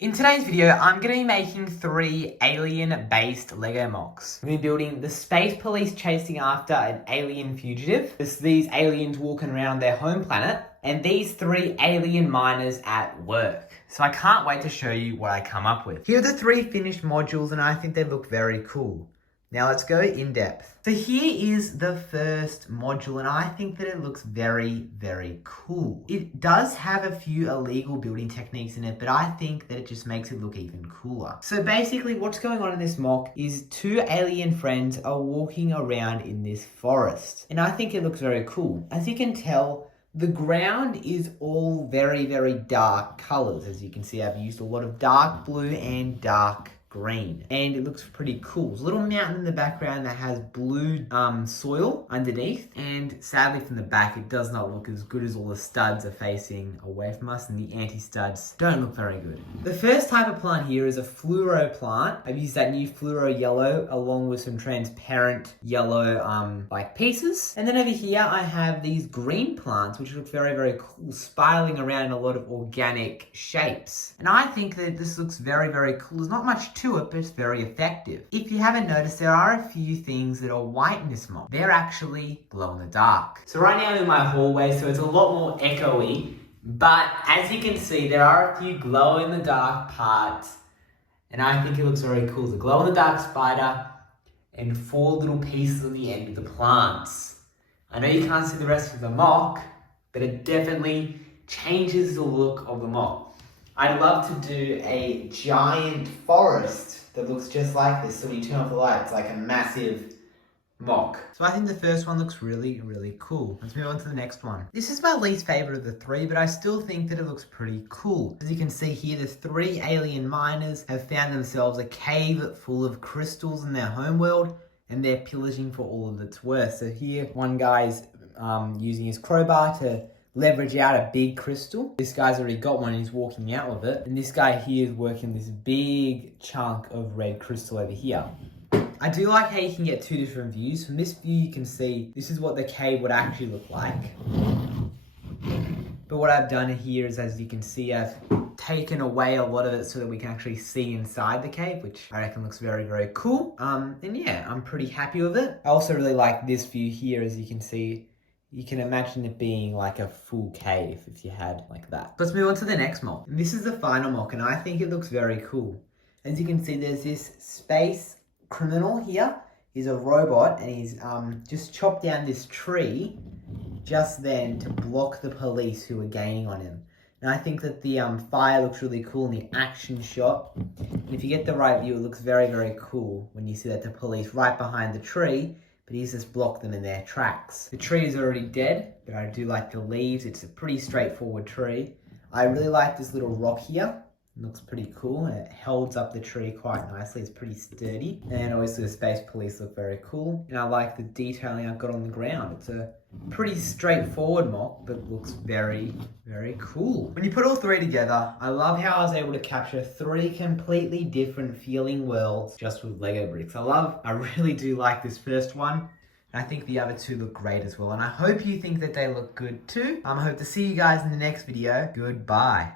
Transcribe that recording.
In today's video, I'm going to be making 3 alien-based Lego MOCs. I'm going to be building the space police chasing after an alien fugitive. There's these aliens walking around their home planet, and these 3 alien miners at work. So I can't wait to show you what I come up with. Here are the 3 finished modules, and I think they look very cool. Now let's go in depth. So here is the first module, and I think that it looks very, very cool. It does have a few illegal building techniques in it, but I think that it just makes it look even cooler. So basically what's going on in this mock is 2 alien friends are walking around in this forest. And I think it looks very cool. As you can tell, the ground is all very, very dark colors. As you can see, I've used a lot of dark blue and dark green, and it looks pretty cool. There's a little mountain in the background that has blue soil underneath, and sadly from the back it does not look as good as all the studs are facing away from us, and the anti-studs don't look very good. The first type of plant here is a fluoro plant. I've used that new fluoro yellow along with some transparent yellow like pieces. And then over here I have these green plants which look very, very cool, spiraling around in a lot of organic shapes. And I think that this looks very, very cool. There's not much to it, but it's very effective. If you haven't noticed, there are a few things that are white in this mock. They're actually glow in the dark. So right now I'm in my hallway, so it's a lot more echoey, but as you can see, there are a few glow in the dark parts, and I think it looks very cool. The glow in the dark spider and 4 little pieces on the end of the plants. I know you can't see the rest of the mock, but it definitely changes the look of the mock. I'd love to do a giant forest that looks just like this. So when you turn off the light, it's like a massive mock. So I think the first one looks really, really cool. Let's move on to the next one. This is my least favorite of the 3, but I still think that it looks pretty cool. As you can see here, the 3 alien miners have found themselves a cave full of crystals in their homeworld, and they're pillaging for all of its worth. So here, one guy's using his crowbar to leverage out a big crystal. This guy's already got one and he's walking out with it. And this guy here is working this big chunk of red crystal over here. I do like how you can get 2 different views. From this view you can see this is what the cave would actually look like. But what I've done here is, as you can see, I've taken away a lot of it so that we can actually see inside the cave, which I reckon looks very, very cool. And yeah, I'm pretty happy with it. I also really like this view here. As you can see, you can imagine it being like a full cave if you had like that. Let's move on to the next mock. And this is the final mock, and I think it looks very cool. As you can see, there's this space criminal here. He's a robot, and he's just chopped down this tree just then to block the police who are gaining on him. And I think that the fire looks really cool in the action shot. And if you get the right view, it looks very, very cool when you see that the police right behind the tree, but he's just blocked them in their tracks. The tree is already dead, but I do like the leaves. It's a pretty straightforward tree. I really like this little rock here. It looks pretty cool, and it holds up the tree quite nicely. It's pretty sturdy. And obviously the space police look very cool. And I like the detailing I've got on the ground. It's a pretty straightforward mock, but looks very, very cool. When you put all 3 together, I love how I was able to capture 3 completely different feeling worlds just with Lego bricks. I really do like this first one. And I think the other 2 look great as well. And I hope you think that they look good too. I hope to see you guys in the next video. Goodbye.